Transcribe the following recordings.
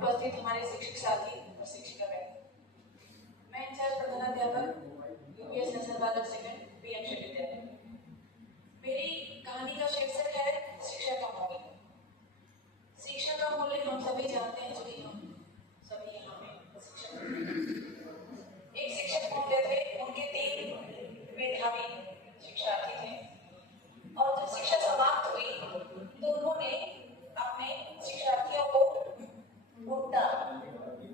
उपस्थित हमारे शिक्षक साथी और शिक्षिका बहन, मैं इंचार्ज प्रधानाध्यापक यूपीएस नर्सरी बालक सेकंड पीएम विद्यालय। मेरी कहानी का शीर्षक है शिक्षा का मूल्य। शिक्षा का मूल्य हम सभी जानते हैं, क्योंकि हम सभी यहाँ पे शिक्षक। एक शिक्षक महोदय थे, उनके 3 मेधावी शिक्षार्थी थे, और जब शिक्षा समाप्त हुई तो उन्होंने अपने शिक्षार्थियों को भुट्टा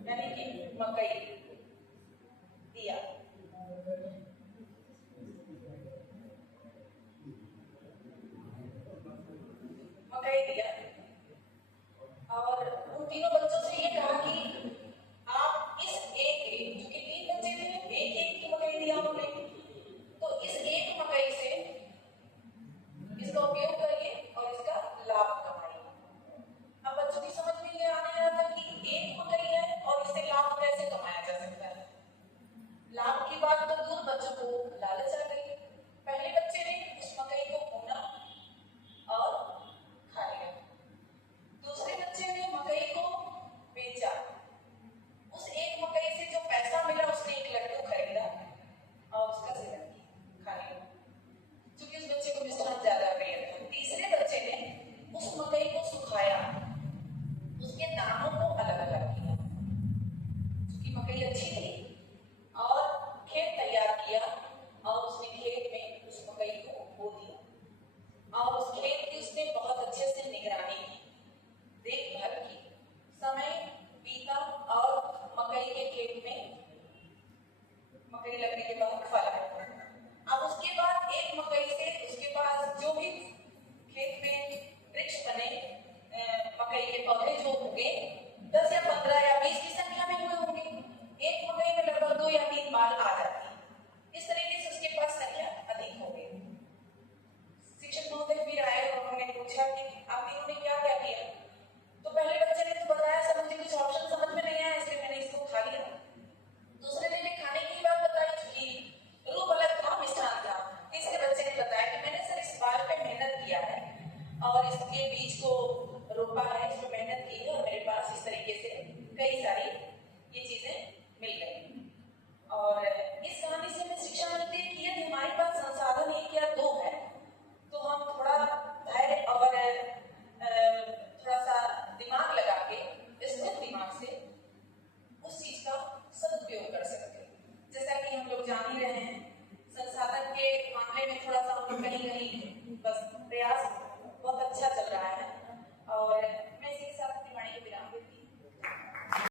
यानी कि मकई दिया। और उन तीनों बच्चों से ये कहा कि आप इस एक जो कि 3 बच्चे थे, एक की मकई दिया उन्होंने, तो इस एक मकई से इसका उपयोग करिए और इसका लाभ कमाइए। अब बच्चों की समझ में ये आने लगा था कि एक मकई है और इससे लाभ कैसे कमाया जा सकता है। लाभ की बात तो दूर, बच्चों को लालच आ गई। पहले बच्चे ने उस मकई को भूना और खा लिया। दूसरे बच्चे ने मकई को बेचा। उस एक मकई से जो पैसा मिला उसने एक लड्डू खरीदा और उसका सेवन किया, खा लिया, क्योंकि उस बच्चे को मिष्ठान ज्यादा प्रिय था। तीसरे बच्चे ने उस मकई को सुखाया, उसके दानों को अलग अलग किया, क्योंकि मकई अच्छी थी, और खेत तैयार किया और उसने खेत में उस मकई को बो दिया और उस खेत की उसने बहुत अच्छे से निगरानी की, देखभाल की। समय बीता और मकई के खेत में मकई लगने के बाद फल आया। अब उसके बाद एक मकई से उसके पास जो भी खेत में वृक्ष बने, मकई के पौधे जो होंगे 10 या 15 या 20 की संख्या में हुए होंगे। एक मकई में लगभग 2 या 3 बाल आ जाती है। इस तरीके से उसके पास संख्या अधिक हो गई। शिक्षक महोदय फिर आए और उन्होंने पूछा कि आप तीनों ने क्या क्या किया।